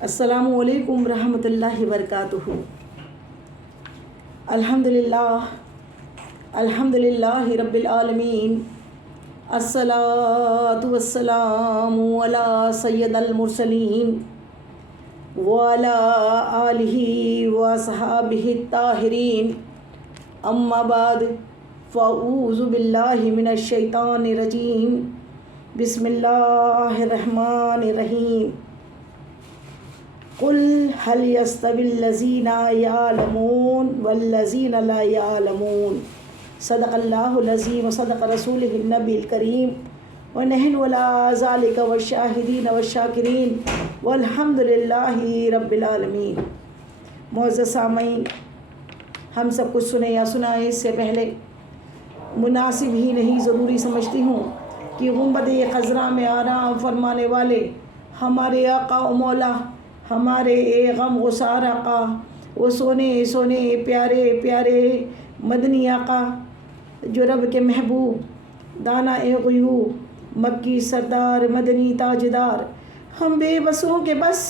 السلام علیکم ورحمۃ اللہ وبرکاتہ۔ الحمدللہ رب العالمین، الصلاۃ والسلام علی سید المرسلین وعلی آلہ وصحابہ الطاہرین، اما بعد فاعوذ باللہ من الشیطان الرجیم، بسم اللہ الرحمن الرحیم۔ قل هل يستوي الذين يعلمون والذين لا يعلمون، صدق اللہ العظیم وصدق رسولہ النبی الکریم، ونحن على ذلك والشاہدین والشاکرین والحمد للہ رب العالمین۔ معزز سامعین، ہم سب کچھ سنے یا سنائے اس سے پہلے مناسب ہی نہیں ضروری سمجھتی ہوں کہ غنبد خضراء میں آرام فرمانے والے ہمارے آقا و مولا، ہمارے غم گسار آقا، وہ سونے سونے پیارے پیارے مدنی آقا، جو رب کے محبوب، دانا غیوب، مکی سردار، مدنی تاجدار، ہم بے بسوں کے بس،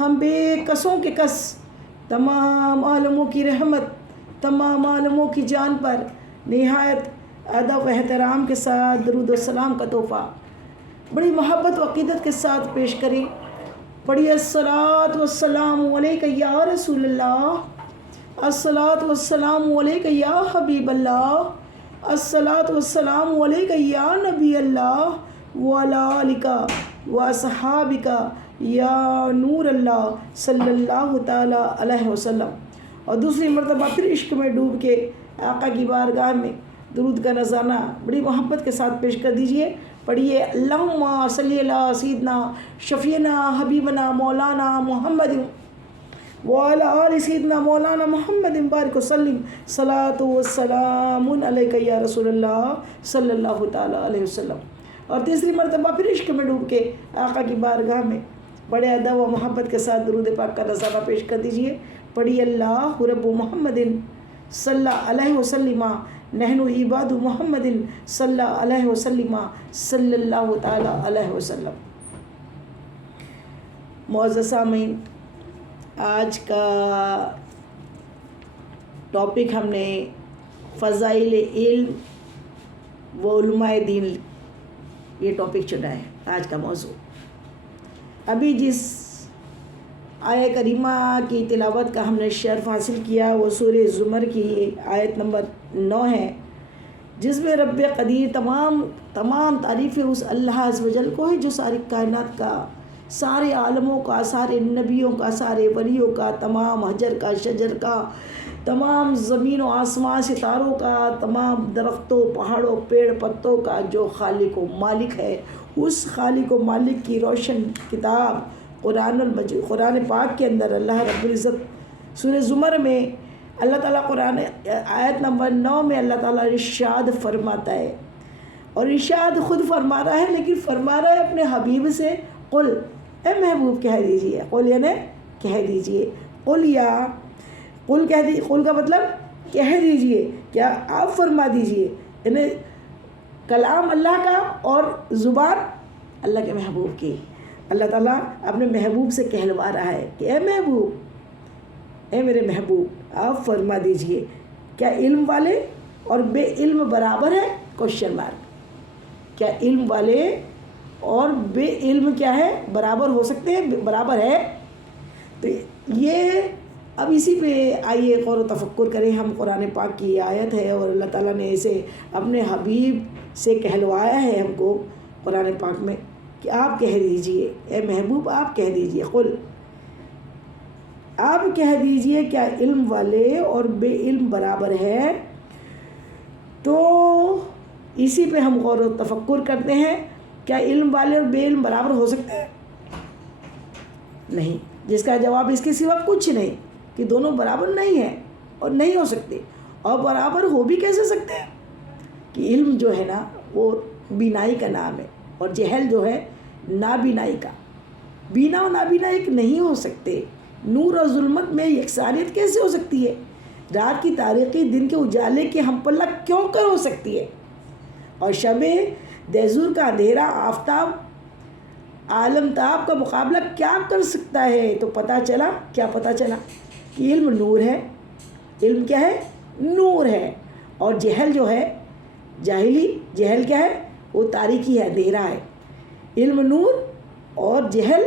ہم بے کسوں کے کس، تمام عالموں کی رحمت، تمام عالموں کی جان پر نہایت ادب و احترام کے ساتھ درود و سلام کا تحفہ بڑی محبت و عقیدت کے ساتھ پیش کریں۔ پڑھیے الصلاۃ والسلام علیک یا رسول اللہ، الصلاۃ والسلام علیک یا حبیب اللہ، الصلاۃ والسلام علیک یا نبی اللہ، وعلی آلک واصحابک یا نور اللہ صلی اللہ تعالیٰ علیہ وسلم۔ اور دوسری مرتبہ پھر عشق میں ڈوب کے آقا کی بارگاہ میں درود کا نذرانہ بڑی محبت کے ساتھ پیش کر دیجئے۔ پڑھیے اللہم صلی علی سیدنا شفیعنا حبیبنا مولانا محمد وعلی آل سیدنا مولانا محمد بارک وسلم، صلاۃ والسلام علیک یا رسول اللہ صلی اللہ تعالیٰ علیہ وسلم۔ اور تیسری مرتبہ پھر عشق میں ڈوب کے آقا کی بارگاہ میں بڑے ادب و محبت کے ساتھ درود پاک کا نذرانہ پیش کر دیجئے۔ پڑھیے اللہ رب محمد صلی اللہ علیہ وسلم، نحن عباد محمد صلی اللہ علیہ وسلم صلی اللہ تعالیٰ علیہ وسلم۔ معزز سامعین، آج کا ٹاپک ہم نے فضائل علم و علماء دین، یہ ٹاپک چنا ہے آج کا موضوع۔ ابھی جس آیہ کریمہ کی تلاوت کا ہم نے شرف حاصل کیا وہ سورہ زمر کی آیت نمبر 9 ہے، جس میں رب قدیر تمام تعریفیں اس اللہ عز و جل کو ہے جو ساری کائنات کا، سارے عالموں کا، سارے نبیوں کا، سارے ولیوں کا، تمام حجر کا، شجر کا، تمام زمین و آسمان ستاروں کا، تمام درختوں، پہاڑوں، پیڑ پتوں کا جو خالق و مالک ہے، اس خالق و مالک کی روشن کتاب قرآن پاک کے اندر اللہ رب العزت سورہ زمر میں اللہ تعالیٰ قرآن آیت نمبر 9 میں اللہ تعالیٰ ارشاد فرماتا ہے، اور ارشاد خود فرما رہا ہے لیکن فرما رہا ہے اپنے حبیب سے، قل، اے محبوب کہہ دیجئے، قل یعنی کہہ دیجئے، قل کا مطلب کہہ دیجئے، کیا آپ فرما دیجئے، یعنی کلام اللہ کا اور زبان اللہ کے محبوب کی۔ اللہ تعالیٰ اپنے محبوب سے کہلوا رہا ہے کہ اے محبوب، اے میرے محبوب، آپ فرما دیجئے، کیا علم والے اور بے علم برابر ہے؟ Question mark. کیا علم والے اور بے علم کیا ہے؟ برابر ہو سکتے ہیں؟ برابر ہے؟ تو یہ اب اسی پہ آئیے غور و تفکر کریں ہم۔ قرآن پاک کی آیت ہے اور اللہ تعالیٰ نے اسے اپنے حبیب سے کہلوایا ہے ہم کو قرآن پاک میں کہ آپ کہہ دیجئے، اے محبوب آپ کہہ دیجئے، قل، آپ کہہ دیجئے کیا علم والے اور بے علم برابر ہے؟ تو اسی پہ ہم غور و تفکر کرتے ہیں، کیا علم والے اور بے علم برابر ہو سکتے ہیں؟ نہیں، جس کا جواب اس کے سوا کچھ نہیں، کہ دونوں برابر نہیں ہیں اور نہیں ہو سکتے، اور برابر ہو بھی کیسے سکتے ہیں؟ کہ علم جو ہے نا وہ بینائی کا نام ہے، اور جہل جو ہے نابینائی کا۔ بینا و نابینا ایک نہیں ہو سکتے۔ نور اور ظلمت میں یکسانیت کیسے ہو سکتی ہے؟ رات کی تاریکی دن کے اجالے کی ہم پلہ کیوں کر ہو سکتی ہے؟ اور شب دیزور کا اندھیرا عالم تاب کا مقابلہ کیا کر سکتا ہے؟ تو پتہ چلا، کیا پتہ چلا؟ کہ علم نور ہے۔ علم کیا ہے؟ نور ہے۔ اور جہل جو ہے، جہل کیا ہے؟ وہ تاریکی ہے، اندھیرا ہے۔ علم نور اور جہل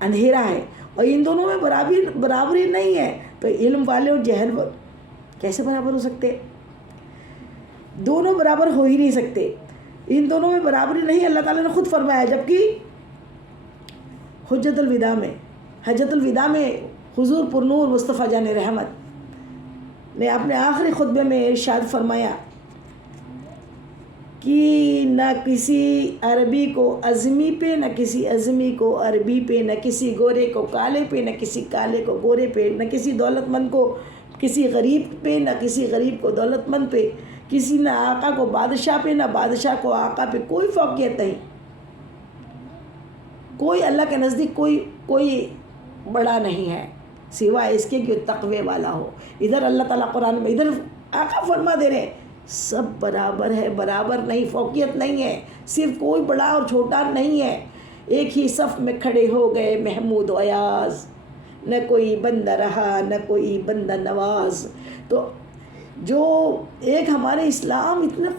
اندھیرا ہے، اور ان دونوں میں برابری نہیں ہے۔ تو علم والے اور جہل کیسے برابر ہو سکتے؟ دونوں برابر ہو ہی نہیں سکتے۔ ان دونوں میں برابری نہیں، اللہ تعالیٰ نے خود فرمایا۔ جبکہ حجت الوداع میں حضور پرنور مصطفیٰ جان رحمت نے اپنے آخری خطبے میں ارشاد فرمایا کہ نہ کسی عربی کو عجمی پہ، نہ کسی عجمی کو عربی پہ، نہ کسی گورے کو کالے پہ، نہ کسی کالے کو گورے پہ، نہ کسی دولت مند کو کسی غریب پہ، نہ کسی غریب کو دولت مند پہ، کسی نہ آقا کو بادشاہ پہ، نہ بادشاہ کو آقا پہ کوئی فوقیت نہیں۔ کوئی اللہ کے نزدیک کوئی بڑا نہیں ہے سوائے اس کے کہ تقوی والا ہو۔ ادھر اللہ تعالیٰ قرآن میں، ادھر آقا فرما دے رہے ہیں سب برابر ہے، برابر نہیں، فوقیت نہیں ہے، صرف کوئی بڑا اور چھوٹا نہیں ہے۔ ایک ہی صف میں کھڑے ہو گئے محمود و ایاز، نہ کوئی بندہ رہا نہ کوئی بندہ نواز۔ تو جو ایک ہمارے اسلام، اتنا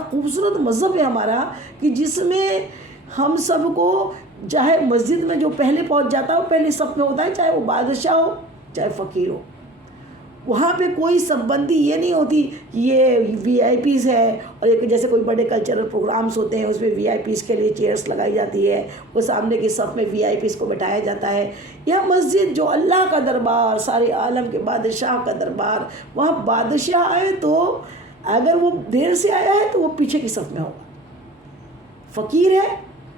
خوبصورت مذہب ہے ہمارا کہ جس میں ہم سب کو، چاہے مسجد میں جو پہلے پہنچ جاتا ہے وہ پہلے صف میں ہوتا ہے، چاہے وہ بادشاہ ہو چاہے فقیر ہو۔ وہاں پہ کوئی سب بندی یہ نہیں ہوتی کہ یہ وی آئی پیز ہے، اور ایک جیسے کوئی بڑے کلچرل پروگرامز ہوتے ہیں اس میں وی آئی پیز کے لیے چیئرس لگائی جاتی ہے، وہ سامنے کی صف میں وی آئی پیز کو بٹھایا جاتا ہے۔ یہ مسجد جو اللہ کا دربار، سارے عالم کے بادشاہ کا دربار، وہاں بادشاہ آئے تو اگر وہ دیر سے آیا ہے تو وہ پیچھے کی صف میں ہوگا، فقیر ہے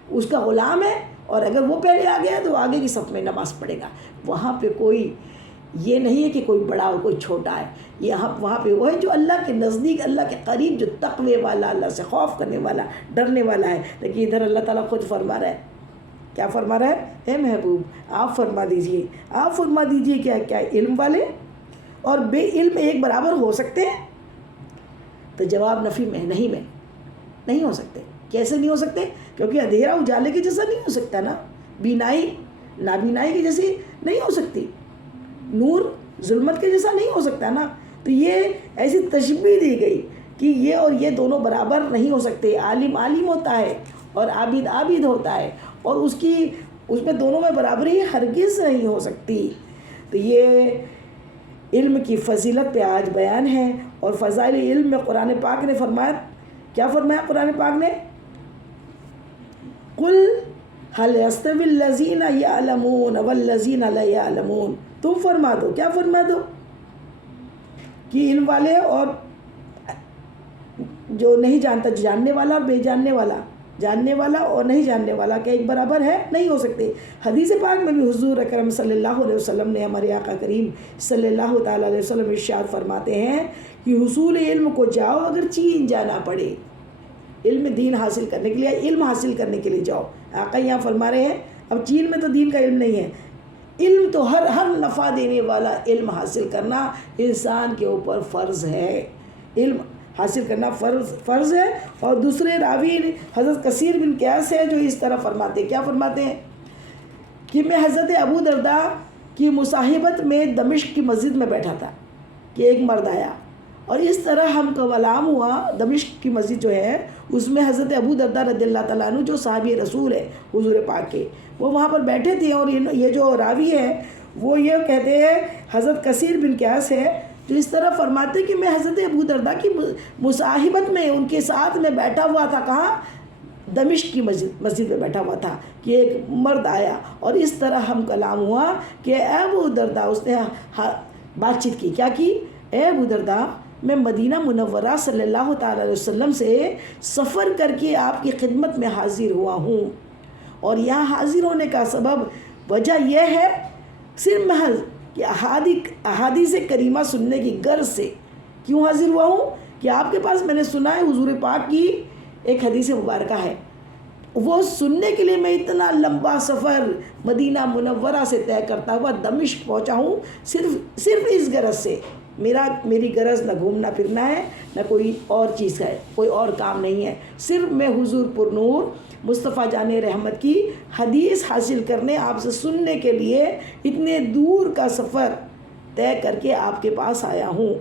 اس کا غلام ہے، اور اگر وہ پہلے آ گیا تو وہ آگے کی صف میں نماز پڑھے گا۔ وہاں پہ کوئی یہ نہیں ہے کہ کوئی بڑا ہو کوئی چھوٹا ہے، وہاں پہ وہ ہے جو اللہ کے نزدیک، اللہ کے قریب، جو تقوی والا، اللہ سے خوف کرنے والا، ڈرنے والا ہے۔ لیکن ادھر اللہ تعالیٰ خود فرما رہا ہے، کیا فرما رہا ہے؟ اے محبوب آپ فرما دیجئے کیا علم والے اور بے علم ایک برابر ہو سکتے ہیں؟ تو جواب نفی میں نہیں ہو سکتے۔ کیسے نہیں ہو سکتے؟ کیونکہ اندھیرا اجالے کے جیسا نہیں ہو سکتا نا، بینائی نابینائی کی جیسی نہیں ہو سکتی، نور ظلمت کے جیسا نہیں ہو سکتا نا۔ تو یہ ایسی تشبیہ دی گئی کہ یہ اور یہ دونوں برابر نہیں ہو سکتے۔ عالم ہوتا ہے اور عابد ہوتا ہے، اور اس میں دونوں میں برابری ہرگز نہیں ہو سکتی۔ تو یہ علم کی فضیلت پہ آج بیان ہے، اور فضائل علم میں قرآن پاک نے فرمایا، کیا فرمایا قرآن پاک نے؟ قل هل يستوي الذين يعلمون والذين لا يعلمون، تم فرما دو، کیا فرما دو؟ کہ علم والے اور جو نہیں جانتا، جاننے والا اور بے جاننے والا، جاننے والا اور نہیں جاننے والا کیا ایک برابر ہے؟ نہیں ہو سکتے۔ حدیث پاک میں بھی حضور اکرم صلی اللہ علیہ وسلم نے، ہمارے آقا کریم صلی اللہ تعالیٰ علیہ وسلم ارشاد فرماتے ہیں کہ حصول علم کو جاؤ اگر چین جانا پڑے، علم دین حاصل کرنے کے لیے، علم حاصل کرنے کے لیے جاؤ۔ آقا یہاں فرما رہے ہیں اب چین میں تو دین کا علم نہیں ہے، علم تو ہر نفع دینے والا علم حاصل کرنا انسان کے اوپر فرض ہے، علم حاصل کرنا فرض ہے۔ اور دوسرے راوی حضرت کثیر بن قیاس ہے جو اس طرح فرماتے ہیں، کیا فرماتے ہیں کہ میں حضرت ابو درداء کی مصاحبت میں دمشق کی مسجد میں بیٹھا تھا کہ ایک مرد آیا، اور اس طرح ہم کو معلوم ہوا، دمشق کی مسجد جو ہے اس میں حضرت ابو درداء رضی اللہ تعالیٰ عنہ جو صحابی رسول ہے حضور پاک کے، وہ وہاں پر بیٹھے تھے، اور یہ جو راوی ہے وہ یہ کہتے ہیں حضرت کثیر بن قیاس ہے جو اس طرح فرماتے کہ میں حضرت ابو درداء کی مصاحبت میں ان کے ساتھ میں بیٹھا ہوا تھا، کہاں؟ دمشق کی مسجد میں بیٹھا ہوا تھا کہ ایک مرد آیا، اور اس طرح ہم کلام ہوا کہ اے ابو درداء، اس نے بات چیت کی، کیا کی؟ اے ابو درداء، میں مدینہ منورہ صلی اللہ تعالیٰ علیہ وسلم سے سفر کر کے آپ کی خدمت میں حاضر ہوا ہوں، اور یہاں حاضر ہونے کا سبب وجہ یہ ہے صرف محض کہ احادیث کریمہ سننے کی غرض سے کیوں حاضر ہوا ہوں کہ آپ کے پاس میں نے سنا ہے حضور پاک کی ایک حدیث مبارکہ ہے، وہ سننے کے لیے میں اتنا لمبا سفر مدینہ منورہ سے طے کرتا ہوا دمشق پہنچا ہوں، صرف اس غرض سے۔ میری غرض نہ گھومنا پھرنا ہے، نہ کوئی اور چیز ہے، کوئی اور کام نہیں ہے، صرف میں حضور پرنور مصطفیٰ جان رحمت کی حدیث حاصل کرنے، آپ سے سننے کے لیے اتنے دور کا سفر طے کر کے آپ کے پاس آیا ہوں،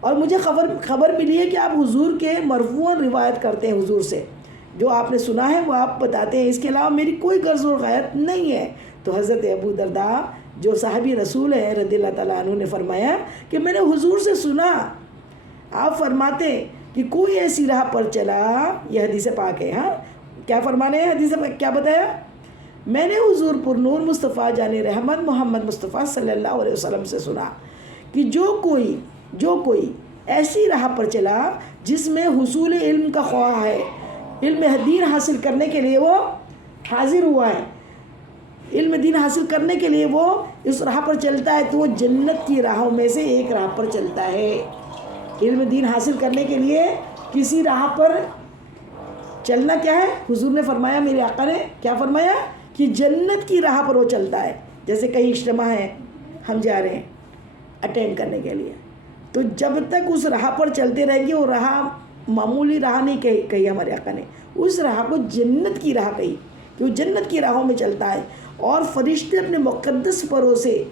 اور مجھے خبر ملی ہے کہ آپ حضور کے مرفوعاً روایت کرتے ہیں، حضور سے جو آپ نے سنا ہے وہ آپ بتاتے ہیں، اس کے علاوہ میری کوئی غرض و غایت نہیں ہے۔ تو حضرت ابو درداء جو صحابی رسول ہے رضی اللہ تعالیٰ عنہ نے فرمایا کہ میں نے حضور سے سنا، آپ فرماتے ہیں کہ کوئی ایسی راہ پر چلا، یہ حدیث پاک ہے، ہاں کیا فرمانے ہیں، حدیث پاک کیا بتایا، میں نے حضور پر نور مصطفیٰ جان رحمت محمد مصطفیٰ صلی اللہ علیہ وسلم سے سنا کہ جو کوئی ایسی راہ پر چلا جس میں حصول علم کا خواہاں ہے، علم دین حاصل کرنے کے لیے وہ حاضر ہوا ہے، علم دین حاصل کرنے کے لیے وہ اس راہ پر چلتا ہے، تو وہ جنت کی راہوں میں سے ایک راہ پر چلتا ہے۔ علم دین حاصل کرنے کے لیے کسی راہ پر چلنا کیا ہے، حضور نے فرمایا، میرے آقا نے کیا فرمایا کہ جنت کی راہ پر وہ چلتا ہے۔ جیسے کئی اجتماع ہیں، ہم جا رہے ہیں اٹینڈ کرنے کے لیے، تو جب تک اس راہ پر چلتے رہیں گے، وہ راہ معمولی راہ نہیں کہی ہمارے آقا نے، اس راہ کو جنت کی راہ کہی کہ وہ جنت کی راہوں میں چلتا ہے۔ اور فرشتے اپنے مقدس پروں سے،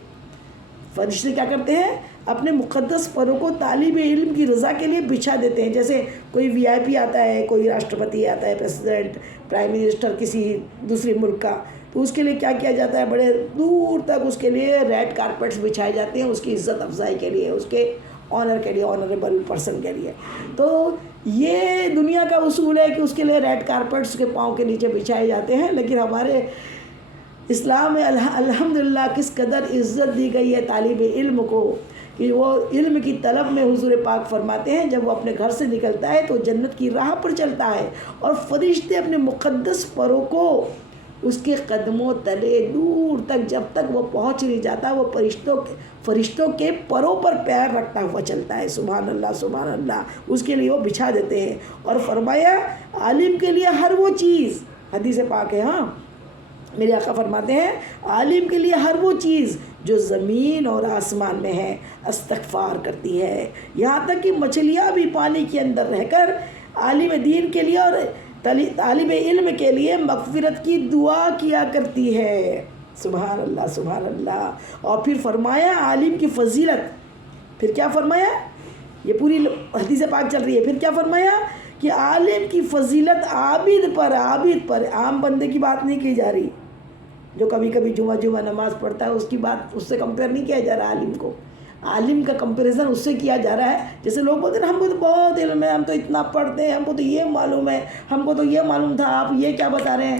فرشتے کیا کرتے ہیں، اپنے مقدس پروں کو طالب علم کی رضا کے لیے بچھا دیتے ہیں۔ جیسے کوئی وی آئی پی آتا ہے، کوئی راشٹرپتی آتا ہے، پریزیڈنٹ، پرائم منسٹر کسی دوسرے ملک کا، تو اس کے لیے کیا کیا جاتا ہے، بڑے دور تک اس کے لیے ریڈ کارپیٹس بچھائے جاتے ہیں، اس کی عزت افزائی کے لیے، اس کے آنر کے لیے، آنریبل پرسن کے لیے۔ تو یہ دنیا کا اصول ہے کہ اس کے لیے ریڈ کارپیٹس کے پاؤں کے نیچے بچھائے جاتے ہیں، لیکن ہمارے اسلام میں الحمدللہ کس قدر عزت دی گئی ہے طالب علم کو کہ وہ علم کی طلب میں، حضور پاک فرماتے ہیں جب وہ اپنے گھر سے نکلتا ہے تو جنت کی راہ پر چلتا ہے، اور فرشتے اپنے مقدس پروں کو اس کے قدموں تلے دور تک، جب تک وہ پہنچ نہیں جاتا، وہ فرشتوں کے پروں پر پیر رکھتا ہوا چلتا ہے۔ سبحان اللہ سبحان اللہ، اس کے لیے وہ بچھا دیتے ہیں۔ اور فرمایا عالم کے لیے ہر وہ چیز، حدیث پاک ہے، ہاں میرے آقا فرماتے ہیں عالم کے لیے ہر وہ چیز جو زمین اور آسمان میں ہے استغفار کرتی ہے، یہاں تک کہ مچھلیاں بھی پانی کے اندر رہ کر عالم دین کے لیے اور طالب علم کے لیے مغفرت کی دعا کیا کرتی ہے۔ سبحان اللہ سبحان اللہ۔ اور پھر فرمایا عالم کی فضیلت، پھر کیا فرمایا، یہ پوری حدیث پاک چل رہی ہے، پھر کیا فرمایا کہ عالم کی فضیلت عابد پر، عام بندے کی بات نہیں کی جا رہی، جو کبھی کبھی جمعہ نماز پڑھتا ہے، اس کی بات، اس سے کمپیئر نہیں کیا جا رہا عالم کو، عالم کا کمپیریزن اس سے کیا جا رہا ہے جیسے لوگ بولتے ہیں ہم کو تو بہت علم ہے، ہم تو اتنا پڑھتے ہیں، ہم کو تو یہ معلوم ہے، ہم کو تو یہ معلوم تھا، آپ یہ کیا بتا رہے ہیں،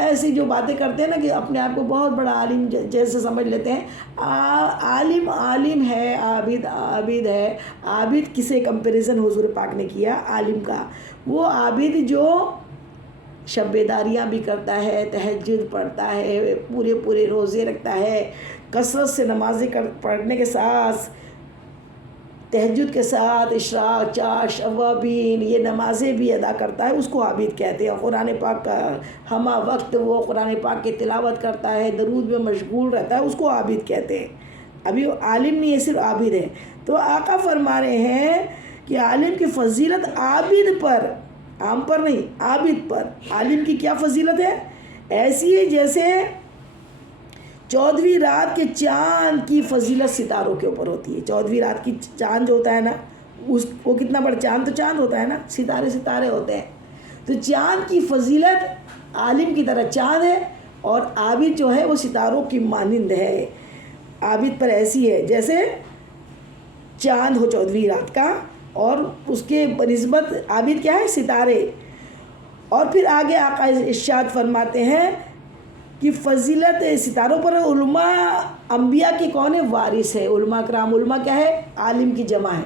ایسی جو باتیں کرتے ہیں نا کہ اپنے آپ کو بہت بڑا عالم جیسے سمجھ لیتے ہیں۔ عالم ہے، عابد ہے۔ عابد کسے کمپیریزن حضور پاک نے کیا عالم کا، وہ عابد جو شب بیداریاں بھی کرتا ہے، تہجد پڑھتا ہے، پورے روزے رکھتا ہے، کثرت سے نمازیں پڑھنے کے ساتھ، تہجد کے ساتھ اشراق، چاش، اوابین، یہ نمازیں بھی ادا کرتا ہے، اس کو عابد کہتے ہیں۔ قرآن پاک کا ہمہ وقت وہ قرآن پاک کی تلاوت کرتا ہے، درود میں مشغول رہتا ہے، اس کو عابد کہتے ہیں۔ ابھی عالم نہیں ہے، صرف عابد ہے۔ تو آقا فرما رہے ہیں کہ عالم کی فضیلت عابد پر، عام پر نہیں، عابد پر۔ عالم کی کیا فضیلت ہے؟ ایسی ہے جیسے 14ویں رات کے چاند کی فضیلت ستاروں کے اوپر ہوتی ہے۔ 14ویں رات کی چاند جو ہوتا ہے نا، وہ کتنا بڑا چاند، تو چاند ہوتا ہے نا، ستارے ہوتے ہیں، تو چاند کی فضیلت عالم کی طرح چاند ہے، اور عابد جو ہے وہ ستاروں کی مانند ہے۔ عابد پر ایسی ہے جیسے چاند ہو 14ویں رات کا، اور اس کے بنسبت عابد کیا ہے، ستارے۔ اور پھر آگے آقا ارشاد فرماتے ہیں کہ فضیلت ستاروں پر علماء انبیاء کے کون ہے، وارث ہے۔ علماء کرام، علماء کیا ہے، عالم کی جمع ہے،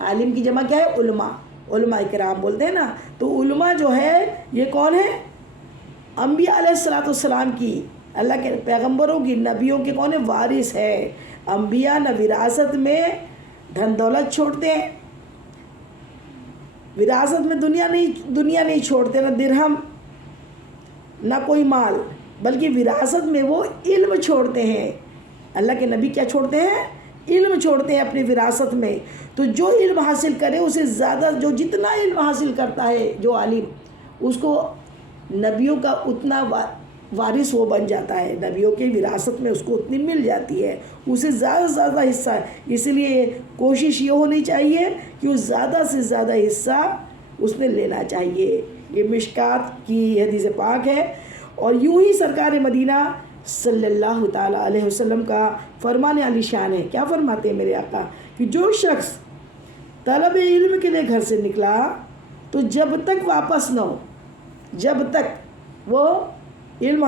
عالم کی جمع کیا ہے، علماء کرام بولتے ہیں نا، تو علماء جو ہے یہ کون ہے، انبیاء علیہ السلام کی، اللہ کے پیغمبروں کی، نبیوں کے کون ہے، وارث ہے۔ انبیاء نہ وراثت میں دھن دولت چھوڑتے ہیں، وراثت میں دنیا نہیں چھوڑتے، نہ درہم نہ کوئی مال، بلکہ وراثت میں وہ علم چھوڑتے ہیں۔ اللہ کے نبی کیا چھوڑتے ہیں، علم چھوڑتے ہیں اپنی وراثت میں۔ تو جو علم حاصل کرے اسے زیادہ، جو جتنا علم حاصل کرتا ہے جو عالم، اس کو نبیوں کا اتنا وارث وہ بن جاتا ہے، نبیوں کے وراثت میں اس کو اتنی مل جاتی ہے، اسے زیادہ سے زیادہ حصہ ہے۔ اس لیے کوشش یہ ہونی چاہیے کہ وہ زیادہ سے زیادہ حصہ اس نے لینا چاہیے۔ یہ مشکات کی حدیث پاک ہے، اور یوں ہی سرکار مدینہ صلی اللہ تعالیٰ علیہ وسلم کا فرمان علی شان ہے۔ کیا فرماتے ہیں میرے آقا کہ جو شخص طلب علم کے لیے گھر سے نکلا تو جب تک واپس نہ ہو، جب تک وہ علم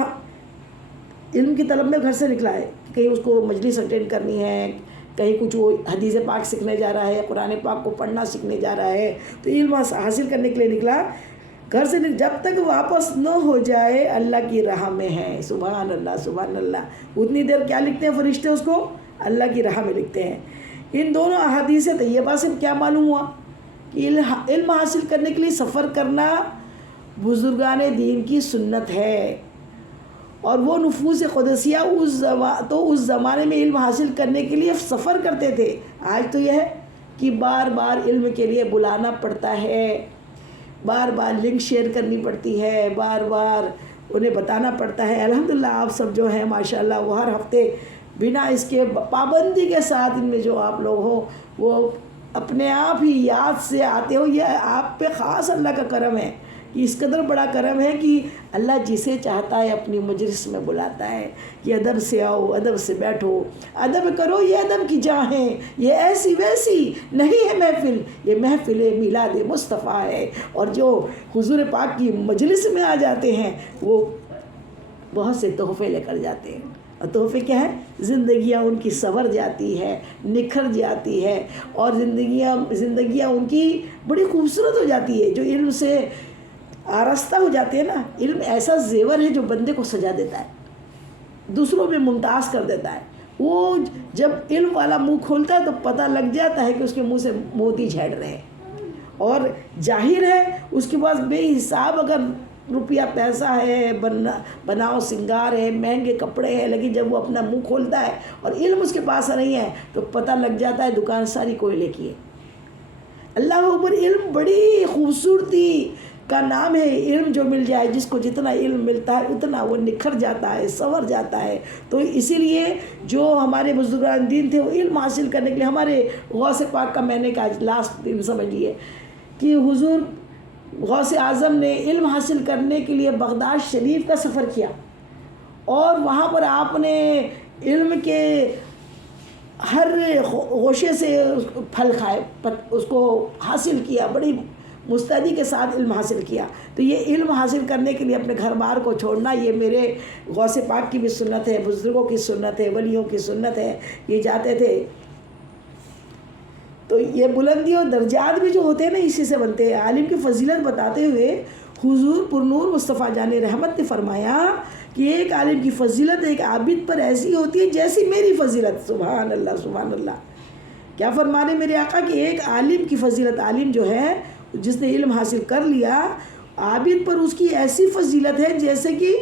کی طلب میں گھر سے نکلا ہے، کہیں اس کو مجلس اٹینڈ کرنی ہے، کہیں کچھ وہ حدیث پاک سیکھنے جا رہا ہے، قرآن پاک کو پڑھنا سیکھنے جا رہا ہے، تو علم حاصل کرنے کے لیے نکلا گھر سے، جب تک واپس نہ ہو جائے اللہ کی راہ میں ہے۔ سبحان اللہ سبحان اللہ۔ اتنی دیر کیا لکھتے ہیں فرشتے اس کو؟ اللہ کی راہ میں لکھتے ہیں۔ ان دونوں احادیث طیبہ سے کیا معلوم ہوا کہ علم حاصل کرنے کے لیے سفر کرنا بزرگان دین کی سنت ہے، اور وہ نفوس قدسیہ اس زمانے میں علم حاصل کرنے کے لیے سفر کرتے تھے۔ آج تو یہ ہے کہ بار بار علم کے لیے بلانا پڑتا ہے، بار بار لنک شیئر کرنی پڑتی ہے، بار بار انہیں بتانا پڑتا ہے۔ الحمدللہ آپ سب جو ہیں ماشاءاللہ وہ ہر ہفتے بنا اس کے پابندی کے ساتھ ان میں جو آپ لوگ ہو وہ اپنے آپ ہی یاد سے آتے ہو۔ یہ آپ پہ خاص اللہ کا کرم ہے، کہ اس قدر بڑا کرم ہے کہ اللہ جسے چاہتا ہے اپنی مجلس میں بلاتا ہے کہ ادب سے آؤ، ادب سے بیٹھو، ادب کرو، یہ ادب کی جہاں ہے، یہ ایسی ویسی نہیں ہے محفل، یہ محفل میلاد مصطفیٰ ہے۔ اور جو حضور پاک کی مجلس میں آ جاتے ہیں وہ بہت سے تحفے لے کر جاتے ہیں، اور تحفے کیا ہے؟ زندگیاں ان کی سنور جاتی ہے، نکھر جاتی ہے، اور زندگیاں ان کی بڑی خوبصورت ہو جاتی ہے۔ جو علم سے آراستہ ہو جاتے ہیں نا، علم ایسا زیور ہے جو بندے کو سجا دیتا ہے، دوسروں میں ممتاز کر دیتا ہے۔ وہ جب علم والا منہ کھولتا ہے تو پتہ لگ جاتا ہے کہ اس کے منہ سے موتی جھڑ رہے ہیں، اور ظاہر ہے اس کے پاس بے حساب اگر روپیہ پیسہ ہے، بناؤ سنگار ہے، مہنگے کپڑے ہیں، لیکن جب وہ اپنا منہ کھولتا ہے اور علم اس کے پاس نہیں ہے تو پتہ لگ جاتا ہے دکان ساری کوئلے کی ہے۔ اللہ اکبر۔ علم بڑی خوبصورتی کا نام ہے۔ علم جو مل جائے، جس کو جتنا علم ملتا ہے اتنا وہ نکھر جاتا ہے، سنور جاتا ہے۔ تو اسی لیے جو ہمارے بزرگان دین تھے وہ علم حاصل کرنے کے لیے، ہمارے غوث پاک کا میں نے کہا لاسٹ دن سمجھ لیے کہ حضور غوث اعظم نے علم حاصل کرنے کے لیے بغداد شریف کا سفر کیا، اور وہاں پر آپ نے علم کے ہر گوشے سے پھل کھائے، اس کو حاصل کیا، بڑی مستعدی کے ساتھ علم حاصل کیا۔ تو یہ علم حاصل کرنے کے لیے اپنے گھر بار کو چھوڑنا، یہ میرے غوث پاک کی بھی سنت ہے، بزرگوں کی سنت ہے، ولیوں کی سنت ہے، یہ جاتے تھے۔ تو یہ بلندی اور درجات بھی جو ہوتے ہیں نا اسی سے بنتے ہیں۔ عالم کی فضیلت بتاتے ہوئے حضور پرنور مصطفیٰ جان رحمت نے فرمایا کہ ایک عالم کی فضیلت ایک عابد پر ایسی ہوتی ہے جیسی میری فضیلت۔ سبحان اللہ سبحان اللہ۔ کیا فرما رہے میرے آقا کہ ایک عالم کی فضیلت، عالم جو ہے جس نے علم حاصل کر لیا، عابد پر اس کی ایسی فضیلت ہے جیسے کہ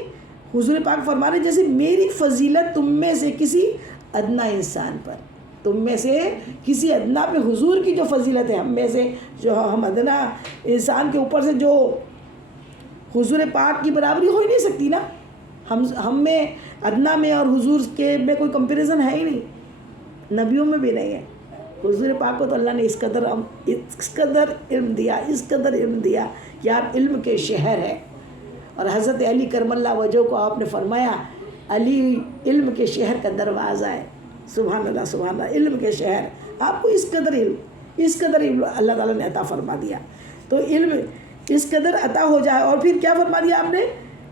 حضور پاک فرما رہے جیسے میری فضیلت تم میں سے کسی ادنا انسان پر، تم میں سے کسی ادنا پہ حضور کی جو فضیلت ہے، ہم میں سے جو ہم ادنا انسان کے اوپر سے جو حضور پاک کی برابری ہو ہی نہیں سکتی نا، ہم میں ادنا میں اور حضور کے میں کوئی کمپیریزن ہے ہی نہیں، نبیوں میں بھی نہیں ہے۔ حضور پاک کو تو اللہ نے اس قدر علم دیا، اس قدر علم دیا کہ آپ علم کے شہر ہیں، اور حضرت علی کرم اللہ وجہہ کو آپ نے فرمایا علی علم کے شہر کا دروازہ ہے۔ سبحان اللہ سبحان اللہ، علم کے شہر، آپ کو اس قدر علم اللہ تعالیٰ نے عطا فرما دیا۔ تو علم اس قدر عطا ہو جائے، اور پھر کیا فرما دیا آپ نے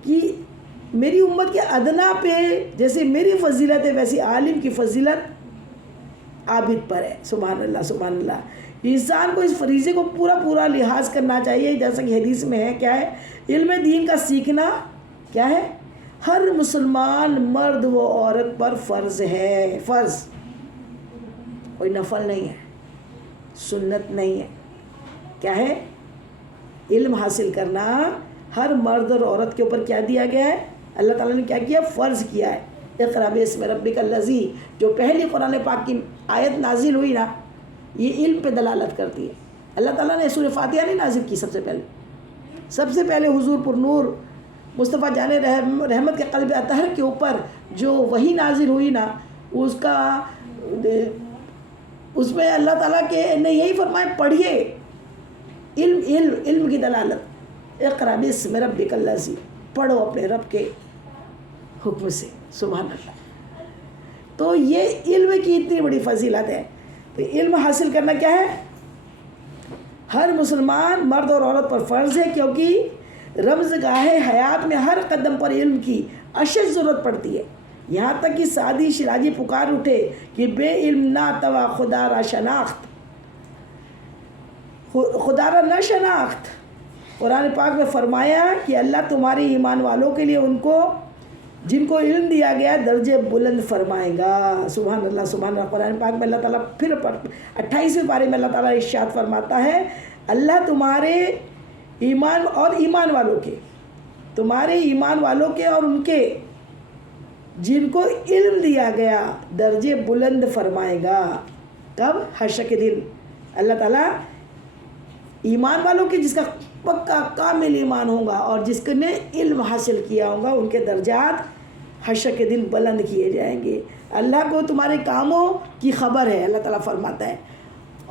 کہ میری امت کے ادنا پہ جیسے میری فضیلت ہے ویسی عالم کی فضیلت عابد پر ہے۔ سبحان اللہ سبحان اللہ۔ انسان کو اس فریضے کو پورا لحاظ کرنا چاہیے، جیسا کہ حدیث میں ہے کیا ہے، علم دین کا سیکھنا کیا ہے، ہر مسلمان مرد و عورت پر فرض ہے، فرض، کوئی نفل نہیں ہے، سنت نہیں ہے، کیا ہے، علم حاصل کرنا ہر مرد اور عورت کے اوپر کیا دیا گیا ہے، اللہ تعالیٰ نے کیا کیا، فرض کیا ہے۔ اقرأ باسم ربک الذی، جو پہلی قرآن پاک کی آیت نازل ہوئی نا، یہ علم پہ دلالت کرتی ہے۔ اللہ تعالیٰ نے سورہ فاتحہ نہیں نازل کی، سب سے پہلے حضور پرنور مصطفیٰ جان رحمت کے قلب اطہر کے اوپر جو وحی نازل ہوئی نا، اس میں اللہ تعالیٰ کے نے یہی فرمایا پڑھیے، علم کی دلالت، اقرأ باسم ربک الذی، پڑھو اپنے رب کے حکم سے، سبحان اللہ۔ تو یہ علم کی اتنی بڑی فضیلت ہے۔ تو علم حاصل کرنا کیا ہے؟ ہر مسلمان مرد اور عورت پر فرض ہے، کیونکہ رمزگاہ حیات میں ہر قدم پر علم کی اشد ضرورت پڑتی ہے، یہاں تک کہ سادی شراجی پکار اٹھے کہ بے علم نہ توا خدا را شناخت، خدا را نہ شناخت۔ قرآن پاک میں فرمایا کہ اللہ تمہارے ایمان والوں کے لیے ان کو جن کو علم دیا گیا درجے بلند فرمائے گا، سبحان اللہ سبحان اللہ۔ قرآن پاک میں اللہ تعالیٰ پھر 28ویں پارے میں اللہ تعالیٰ ارشاد فرماتا ہے، اللہ تمہارے ایمان اور ایمان والوں کے، تمہارے ایمان والوں کے اور ان کے جن کو علم دیا گیا درجے بلند فرمائے گا۔ کب؟ حشر کے دن اللہ تعالیٰ ایمان والوں کے، جس کا پکا کامل ایمان ہوگا اور جس نے علم حاصل کیا ہوگا، ان کے درجات حشر کے دن بلند کیے جائیں گے۔ اللہ کو تمہارے کاموں کی خبر ہے، اللہ تعالیٰ فرماتا ہے۔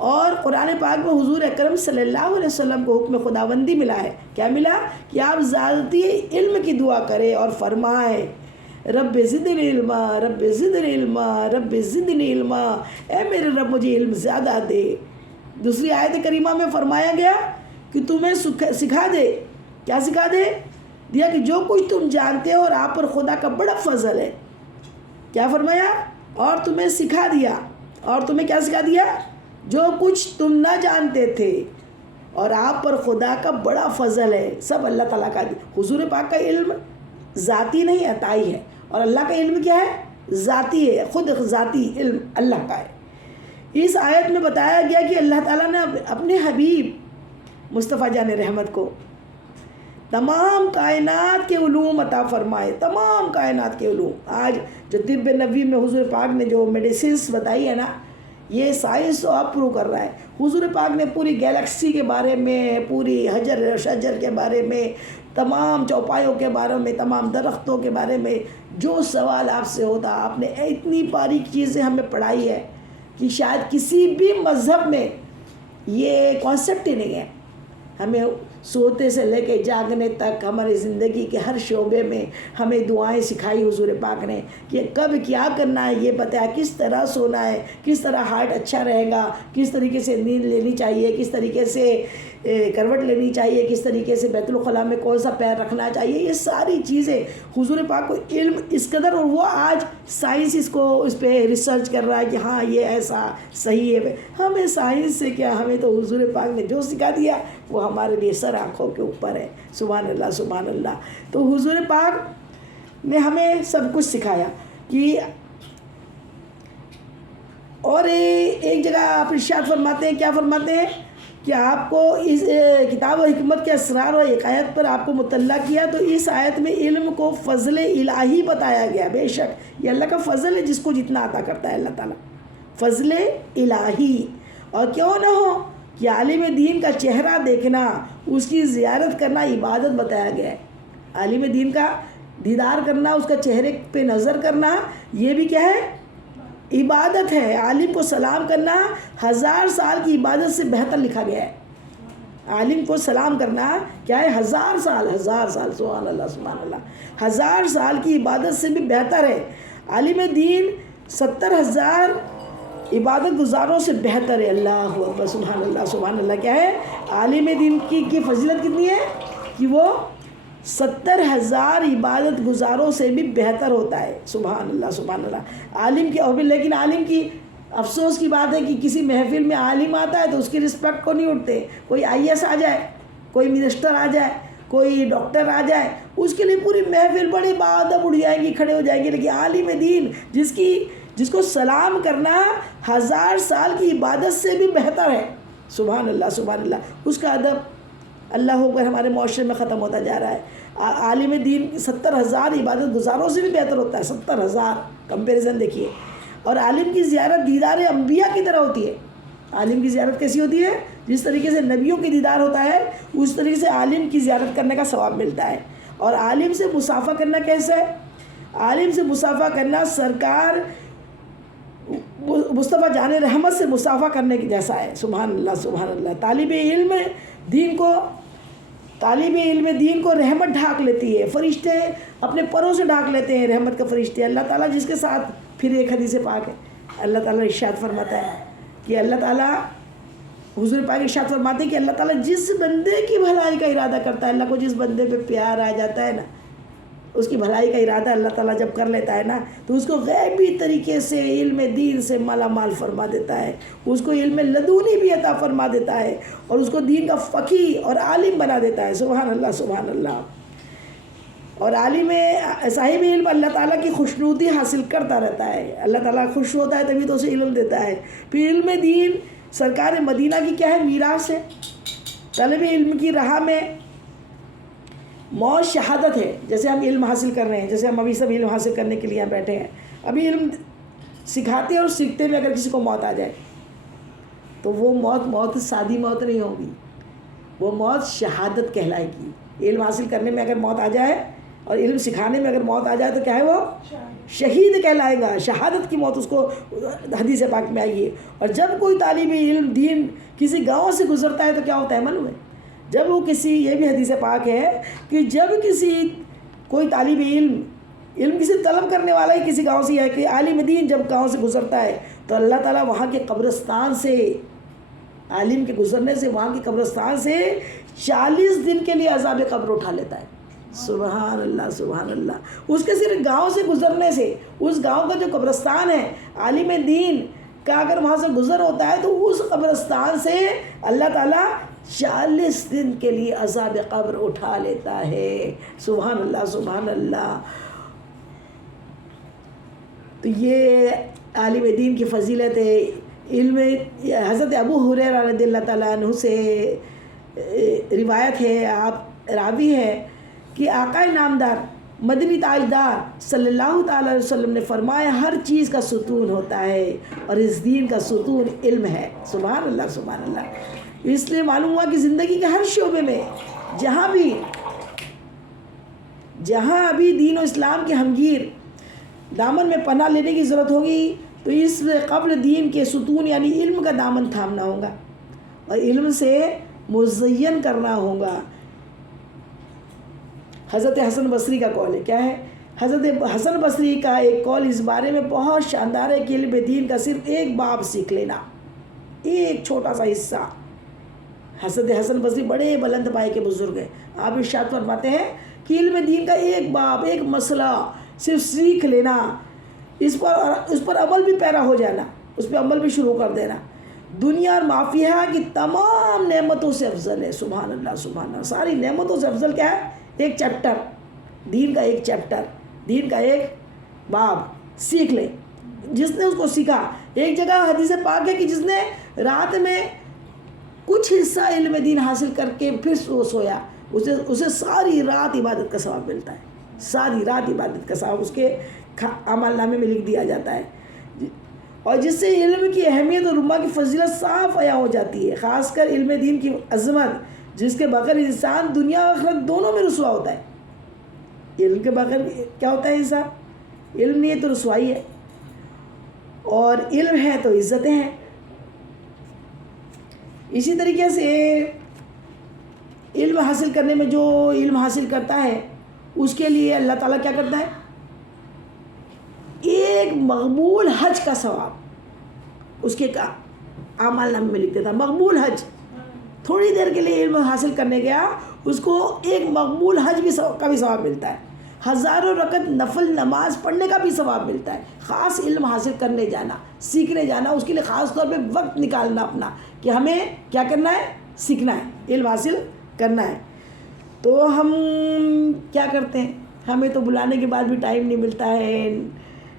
اور قرآن پاک میں حضور اکرم صلی اللہ علیہ وسلم کو حکم خداوندی ملا ہے، کیا ملا؟ کہ آپ زیادتی علم کی دعا کریں اور فرمائیں، رب زدنی علما، رب زدنی علما، رب زدنی علما، اے میرے رب مجھے علم زیادہ دے۔ دوسری آیت کریمہ میں فرمایا گیا کہ تمہیں سکھا دے، کیا سکھا دے دیا؟ کہ جو کچھ تم جانتے ہو اور آپ پر خدا کا بڑا فضل ہے، کیا فرمایا؟ اور تمہیں سکھا دیا، اور تمہیں کیا سکھا دیا؟ جو کچھ تم نہ جانتے تھے اور آپ پر خدا کا بڑا فضل ہے، سب اللہ تعالیٰ کا۔ حضور پاک کا علم ذاتی نہیں، عطائی ہے، اور اللہ کا علم کیا ہے؟ ذاتی ہے، خود ذاتی علم اللہ کا ہے۔ اس آیت میں بتایا گیا کہ اللہ تعالیٰ نے اپنے حبیب مصطفیٰ جان رحمت کو تمام کائنات کے علوم عطا فرمائے، تمام کائنات کے علوم۔ آج جو طب نبوی میں حضور پاک نے جو میڈیسنس بتائی ہے نا، یہ سائنس تو اب پروو کر رہا ہے۔ حضور پاک نے پوری گیلیکسی کے بارے میں، پوری حجر شجر کے بارے میں، تمام چوپایوں کے بارے میں، تمام درختوں کے بارے میں جو سوال آپ سے ہوتا، آپ نے اتنی باریک چیزیں ہمیں پڑھائی ہے کہ شاید کسی بھی مذہب میں یہ کانسیپٹ ہی نہیں ہے۔ ہمیں سوتے سے لے کے جاگنے تک ہماری زندگی کے ہر شعبے میں ہمیں دعائیں سکھائی حضور پاک نے، کہ کب کیا کرنا ہے یہ بتایا، کس طرح سونا ہے، کس طرح ہارٹ اچھا رہے گا، کس طریقے سے نیند لینی چاہیے، کس طریقے سے کروٹ لینی چاہیے، کس طریقے سے بیت الخلاء میں کون سا پیر رکھنا چاہیے۔ یہ ساری چیزیں حضور پاک کو علم اس قدر، اور وہ آج سائنس اس پہ ریسرچ کر رہا ہے کہ ہاں یہ ایسا صحیح ہے۔ ہمیں سائنس سے کیا، ہمیں تو حضور پاک نے جو سکھا دیا وہ ہمارے لیے سر آنکھوں کے اوپر ہے، سبحان اللہ سبحان اللہ۔ تو حضور پاک نے ہمیں سب کچھ سکھایا کہ، اور ایک جگہ آپ ارشاد فرماتے ہیں، کیا فرماتے ہیں؟ کہ آپ کو اس کتاب و حکمت کے اسرار و حقائق پر آپ کو مطلع کیا، تو اس آیت میں علم کو فضل الہی بتایا گیا۔ بے شک یہ اللہ کا فضل ہے، جس کو جتنا عطا کرتا ہے اللہ تعالیٰ، فضل الہی۔ اور کیوں نہ ہو کہ عالم دین کا چہرہ دیکھنا، اس کی زیارت کرنا عبادت بتایا گیا ہے۔ عالم دین کا دیدار کرنا، اس کا چہرے پہ نظر کرنا، یہ بھی کیا ہے؟ عبادت ہے۔ عالم کو سلام کرنا 1000 سال کی عبادت سے بہتر لکھا گیا ہے۔ عالم کو سلام کرنا کیا ہے؟ 1000 سال، 1000 سال، سبحان اللہ سبحان اللہ، 1000 سال کی عبادت سے بھی بہتر ہے۔ عالم دین 70,000 عبادت گزاروں سے بہتر ہے۔ اللہ اکبر، سبحان اللہ سبحان اللہ۔ کیا ہے؟ عالم دین کی فضیلت کتنی ہے کہ وہ 70,000 عبادت گزاروں سے بھی بہتر ہوتا ہے، سبحان اللہ سبحان اللہ۔ عالم کی، اور لیکن عالم کی افسوس کی بات ہے کہ کسی محفل میں عالم آتا ہے تو اس کی رسپیکٹ کو نہیں اٹھتے۔ کوئی IAS آ جائے، کوئی منسٹر آ جائے، کوئی ڈاکٹر آ جائے، اس کے لیے پوری محفل بڑی بادب اڑ جائیں گی، کھڑے ہو جائیں گے۔ لیکن عالم دین جس کو سلام کرنا 1000 سال کی عبادت سے بھی بہتر ہے، سبحان اللہ سبحان اللہ۔ اس کا ادب اللہ اکبر ہمارے معاشرے میں ختم ہوتا جا رہا ہے۔ عالم دین 70,000 عبادت گزاروں سے بھی بہتر ہوتا ہے، 70,000 کمپیریزن دیکھیے۔ اور عالم کی زیارت دیدار انبیاء کی طرح ہوتی ہے۔ عالم کی زیارت کیسی ہوتی ہے؟ جس طریقے سے نبیوں کی دیدار ہوتا ہے، اس طریقے سے عالم کی زیارت کرنے کا ثواب ملتا ہے۔ اور عالم سے مصافحہ کرنا کیسا ہے؟ عالم سے مصافحہ کرنا سرکار مصطفیٰ جان رحمت سے مصافحہ کرنے کے جیسا ہے. سبحان اللہ سبحان اللہ. طالب علم دین کو رحمت ڈھانک لیتی ہے. فرشتے اپنے پروں سے ڈھانک لیتے ہیں رحمت کا فرشتے. اللہ تعالیٰ جس کے ساتھ، پھر ایک حدیث پاک ہے اللہ تعالیٰ ارشاد فرماتا ہے کہ اللہ تعالیٰ، حضور پاک ارشاد فرماتے ہیں کہ اللہ تعالیٰ جس بندے کی بھلائی کا ارادہ کرتا ہے، اللہ کو جس بندے پہ پیار آ جاتا ہے نا، اس کی بھلائی کا ارادہ اللہ تعالیٰ جب کر لیتا ہے نا، تو اس کو غیبی طریقے سے علم دین سے مالا مال فرما دیتا ہے. اس کو علم لدونی بھی عطا فرما دیتا ہے اور اس کو دین کا فقیہ اور عالم بنا دیتا ہے. سبحان اللہ سبحان اللہ. اور عالم صاحب علم اللہ تعالیٰ کی خوشنودی حاصل کرتا رہتا ہے. اللہ تعالیٰ خوش ہوتا ہے تبھی تو اسے علم دیتا ہے. پھر علم دین سرکار مدینہ کی کیا ہے؟ میراث ہے. طلب علم کی راہ میں موت شہادت ہے. جیسے ہم علم حاصل کر رہے ہیں، جیسے ہم ابھی سب علم حاصل کرنے کے لیے یہاں بیٹھے ہیں، ابھی علم سکھاتے اور سیکھتے میں اگر کسی کو موت آ جائے تو وہ موت سادی موت نہیں ہوگی، وہ موت شہادت کہلائے گی. علم حاصل کرنے میں اگر موت آ جائے اور علم سکھانے میں اگر موت آ جائے تو کیا ہے؟ وہ شہید کہلائے گا. شہادت کی موت اس کو حدیث پاک میں آئی ہے. اور جب کوئی طالب علم دین کسی گاؤں سے گزرتا ہے تو کیا ہوتا ہے معلوم ہے؟ جب وہ یہ بھی حدیث پاک ہے کہ جب کوئی طالب علم کسی طلب کرنے والا ہی کسی گاؤں سے ہے کہ عالم دین جب گاؤں سے گزرتا ہے تو اللہ تعالیٰ وہاں کے قبرستان سے، عالم کے گزرنے سے وہاں کے قبرستان سے 40 دن کے لیے عذاب قبر اٹھا لیتا ہے. سبحان اللہ سبحان اللہ. اس کے صرف گاؤں سے گزرنے سے، اس گاؤں کا جو قبرستان ہے عالم دین کا، اگر وہاں سے گزر ہوتا ہے تو اس قبرستان سے اللہ تعالیٰ 40 دن کے لیے عذاب قبر اٹھا لیتا ہے. سبحان اللہ سبحان اللہ. تو یہ عالم دین کی فضیلت ہے. علم حضرت ابو ہریرہ رضی اللہ تعالیٰ عنہ سے روایت ہے، آپ راوی ہے کہ آقا نامدار مدنی تاجدار صلی اللہ تعالیٰ علیہ وسلم نے فرمایا ہر چیز کا ستون ہوتا ہے اور اس دین کا ستون علم ہے. سبحان اللہ سبحان اللہ. اس لیے معلوم ہوا کہ زندگی کے ہر شعبے میں جہاں ابھی دین و اسلام کے ہمگیر دامن میں پناہ لینے کی ضرورت ہوگی تو اس قبل دین کے ستون یعنی علم کا دامن تھامنا ہوگا اور علم سے مزین کرنا ہوگا. حضرت حسن بصری کا قول ہے، کیا ہے؟ حضرت حسن بصری کا ایک قول اس بارے میں بہت شاندار ہے کہ علم دین کا صرف ایک باب سیکھ لینا، ایک چھوٹا سا حصہ. حضرت حسن بصری بڑے بلند پائے کے بزرگ ہیں. آپ ارشاد فرماتے ہیں کہ علم دین کا ایک باب، ایک مسئلہ صرف سیکھ لینا، اس پر عمل بھی پیرا ہو جانا، اس پہ عمل بھی شروع کر دینا، دنیا اور مافیہ کی تمام نعمتوں سے افضل ہے. سبحان اللہ سبحان اللہ. ساری نعمتوں سے افضل کیا ہے؟ ایک چیپٹر دین کا، ایک چیپٹر دین کا، ایک باب سیکھ لے. جس نے اس کو سیکھا، ایک جگہ حدیث پاک ہے کہ جس نے رات میں کچھ حصہ علم دین حاصل کر کے پھر سویا، اسے ساری رات عبادت کا ثواب ملتا ہے. ساری رات عبادت کا ثواب اس کے اعمال نامے میں لکھ دیا جاتا ہے. اور جس سے علم کی اہمیت اور رما کی فضیلت صاف عیاں ہو جاتی ہے. خاص کر علم دین کی عظمت جس کے بغیر انسان دنیا و آخرت دونوں میں رسوا ہوتا ہے. علم کے بغیر کیا ہوتا ہے انسان؟ علم نہیں ہے تو رسوائی ہے، اور علم ہے تو عزتیں ہیں. اسی طریقے سے علم حاصل کرنے میں جو علم حاصل کرتا ہے اس کے لیے اللہ تعالیٰ کیا کرتا ہے؟ ایک مقبول حج کا ثواب اس کے اعمال نامے میں لکھ دیتا ہے. مقبول حج، تھوڑی دیر کے لیے علم حاصل کرنے گیا، اس کو ایک مقبول حج کا بھی ثواب ملتا ہے. ہزاروں رکعت نفل نماز پڑھنے کا بھی ثواب ملتا ہے. خاص علم حاصل کرنے جانا، سیکھنے جانا، اس کے لیے خاص طور پہ وقت نکالنا اپنا کہ ہمیں کیا کرنا ہے؟ سیکھنا ہے، علم حاصل کرنا ہے. تو ہم کیا کرتے ہیں؟ ہمیں تو بلانے کے بعد بھی ٹائم نہیں ملتا ہے.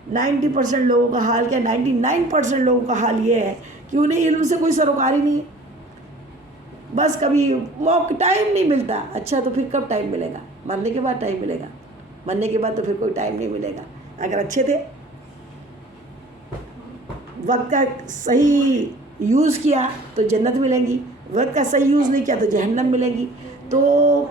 90% لوگوں کا حال کیا؟ 99% لوگوں کا حال یہ ہے کہ انہیں علم سے کوئی سروکاری نہیں ہے. بس کبھی موقع ٹائم نہیں ملتا. اچھا تو پھر کب ٹائم ملے گا؟ مرنے کے بعد ٹائم ملے گا. مرنے کے بعد تو پھر کوئی ٹائم نہیں ملے گا. اگر اچھے تھے، وقت کا صحیح یوز کیا تو جنت ملیں گی. وقت کا صحیح یوز نہیں کیا تو جہنم ملے گی. تو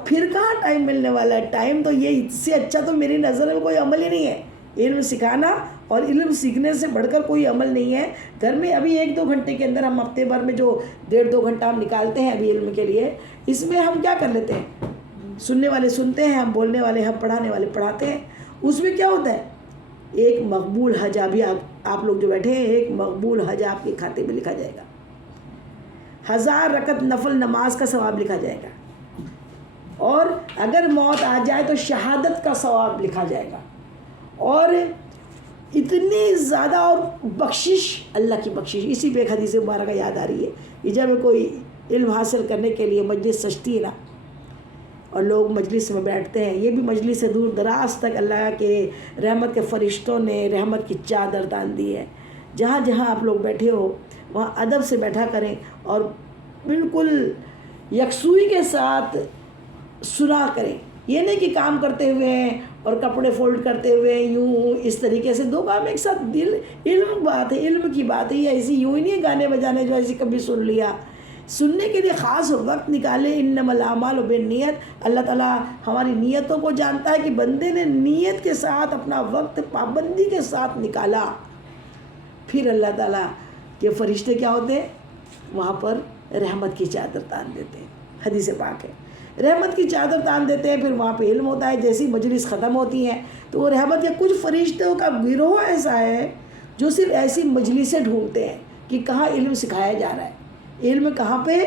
پھر کہاں ٹائم ملنے والا ہے؟ ٹائم تو یہ اس سے اچھا تو میری نظر میں کوئی عمل ہی نہیں ہے. علم سکھانا اور علم سیکھنے سے بڑھ کر کوئی عمل نہیں ہے. گھر میں ابھی 1-2 گھنٹے کے اندر ہم ہفتے بھر میں جو 1.5-2 گھنٹہ ہم نکالتے ہیں ابھی علم کے لیے، اس میں ہم کیا کر لیتے ہیں؟ سننے والے سنتے ہیں، ہم بولنے والے، ہم پڑھانے والے پڑھاتے ہیں. اس میں کیا ہوتا ہے؟ ایک مقبول حج، ابھی آپ لوگ جو بیٹھے ہیں، ایک مقبول حج آپ کے کھاتے میں لکھا جائے گا. 1000 رکعت نفل نماز کا ثواب لکھا جائے گا. اور اگر موت آ جائے تو شہادت کا ثواب لکھا جائے گا. اور اتنی زیادہ اور بخشش، اللہ کی بخشش. اسی پہ ایک حدیث مبارکہ یاد آ رہی ہے کہ جب کوئی علم حاصل کرنے کے لیے مجلس سجتی ہے نا، اور لوگ مجلس میں بیٹھتے ہیں، یہ بھی مجلس سے دور دراز تک اللہ کے رحمت کے فرشتوں نے رحمت کی چادر تان دی ہے. جہاں جہاں آپ لوگ بیٹھے ہو وہاں ادب سے بیٹھا کریں اور بالکل یکسوئی کے ساتھ سنا کریں. یہ نہیں کہ کام کرتے ہوئے اور کپڑے فولڈ کرتے ہوئے یوں اس طریقے سے 2 کام ایک ساتھ. علم بات ہے، علم کی بات ہے. یہ ایسی یوں ہی نہیں گانے بجانے جو ایسی کبھی سن لیا. سننے کے لیے خاص وقت نکالے. انما الاعمال بالنیت. اللہ تعالیٰ ہماری نیتوں کو جانتا ہے کہ بندے نے نیت کے ساتھ اپنا وقت پابندی کے ساتھ نکالا، پھر اللہ تعالیٰ کے فرشتے کیا ہوتے ہیں؟ وہاں پر رحمت کی چادر تان دیتے ہیں. حدیث پاک ہے، رحمت کی چادر تان دیتے ہیں. پھر وہاں پہ علم ہوتا ہے. جیسی مجلس ختم ہوتی ہیں تو وہ رحمت کے کچھ فرشتوں کا گروہ ایسا ہے جو صرف ایسی مجلسیں ڈھونڈتے ہیں کہ کہاں علم سکھایا جا رہا ہے، علم کہاں پہ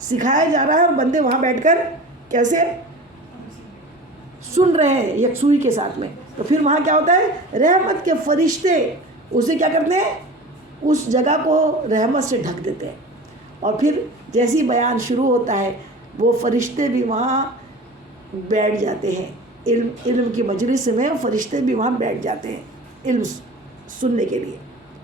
سکھایا جا رہا ہے، اور بندے وہاں بیٹھ کر کیسے سن رہے ہیں یکسوئی کے ساتھ میں. تو پھر وہاں کیا ہوتا ہے؟ رحمت کے فرشتے اسے کیا کرتے ہیں؟ اس جگہ کو رحمت سے ڈھک دیتے ہیں. اور پھر جیسی بیان شروع ہوتا ہے وہ فرشتے بھی وہاں بیٹھ جاتے ہیں. علم کی مجلس میں فرشتے بھی وہاں بیٹھ جاتے ہیں علم سننے کے لیے،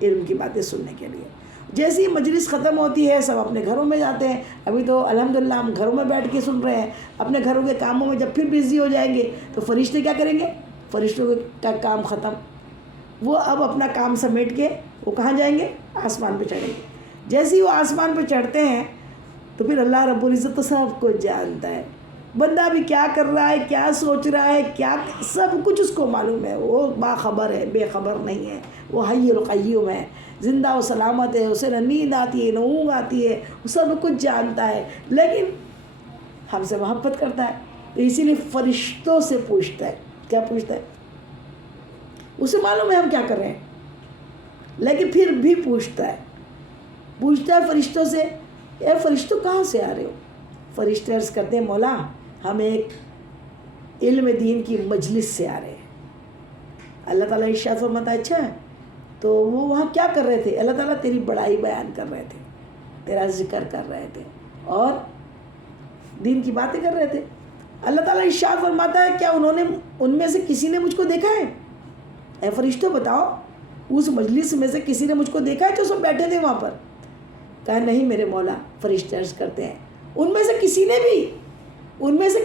علم کی باتیں سننے کے لیے. جیسی مجلس ختم ہوتی ہے سب اپنے گھروں میں جاتے ہیں. ابھی تو الحمدللہ ہم گھروں میں بیٹھ کے سن رہے ہیں. اپنے گھروں کے کاموں میں جب پھر بزی ہو جائیں گے تو فرشتے کیا کریں گے؟ فرشتوں کا کام ختم، وہ اب اپنا کام سمیٹ کے وہ کہاں جائیں گے؟ آسمان پہ چڑھیں گے. جیسے ہی وہ آسمان پہ چڑھتے ہیں تو پھر اللہ رب العزت تو سب کچھ جانتا ہے. بندہ بھی کیا کر رہا ہے، کیا سوچ رہا ہے، کیا سب کچھ اس کو معلوم ہے. وہ باخبر ہے، بے خبر نہیں ہے. وہ حی القیوم ہے، زندہ و سلامت ہے. اسے نہ نیند آتی ہے نہ اونگ آتی ہے. وہ سب کچھ جانتا ہے، لیکن ہم سے محبت کرتا ہے. تو اسی لیے فرشتوں سے پوچھتا ہے. کیا پوچھتا ہے؟ اسے معلوم ہے ہم کیا کر رہے ہیں، لیکن پھر بھی پوچھتا ہے فرشتوں سے. اے فرشتوں کہاں سے آ رہے ہو؟ فرشتے عرض کرتے ہیں مولا ہم ایک علم دین کی مجلس سے آ رہے ہیں. اللہ تعالیٰ ارشاد فرماتا ہے اچھا تو وہ وہاں کیا کر رہے تھے؟ اللہ تعالیٰ تیری بڑائی بیان کر رہے تھے، تیرا ذکر کر رہے تھے اور دین کی باتیں کر رہے تھے. اللہ تعالیٰ ارشاد فرماتا ہے کیا ان میں سے کسی نے مجھ کو دیکھا ہے؟ اے فرشتوں بتاؤ اس مجلس میں سے کسی نے مجھ کو دیکھا ہے جو سب بیٹھے تھے وہاں پر؟ کہا نہیں میرے مولا. فرشتے عرض کرتے ہیں ان میں سے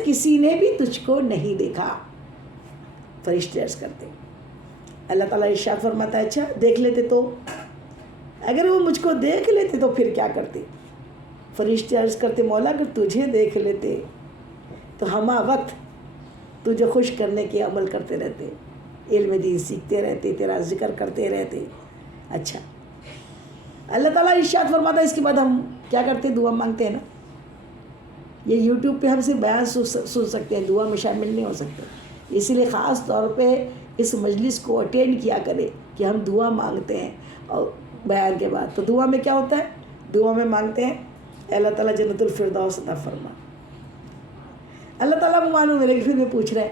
کسی نے بھی تجھ کو نہیں دیکھا. فرشتے عرض کرتے ہیں اللہ تعالیٰ ارشاد فرماتا ہے اچھا دیکھ لیتے تو؟ اگر وہ مجھ کو دیکھ لیتے تو پھر کیا کرتے؟ فرشتے عرض کرتے مولا اگر تجھے دیکھ لیتے تو ہمہ وقت تجھے خوش کرنے کے عمل کرتے رہتے، علم دین سیکھتے رہتے، تیرا ذکر کرتے رہتے. اچھا اللہ تعالیٰ ارشاد فرماتا ہے اس کے بعد ہم کیا کرتے؟ دعا مانگتے ہیں نا. یہ یوٹیوب پہ ہم صرف بیان سن سکتے ہیں، دعا میں شامل نہیں ہو سکتے. اسی لیے خاص طور پہ اس مجلس کو اٹینڈ کیا کرے کہ ہم دعا مانگتے ہیں. اور بیان کے بعد تو دعا میں کیا ہوتا ہے؟ دعا میں مانگتے ہیں اے اللہ تعالیٰ جنت الفردوس عطا فرما. اللہ تعالیٰ کو معلوم ہے لیکن پھر بھی پوچھ رہے ہیں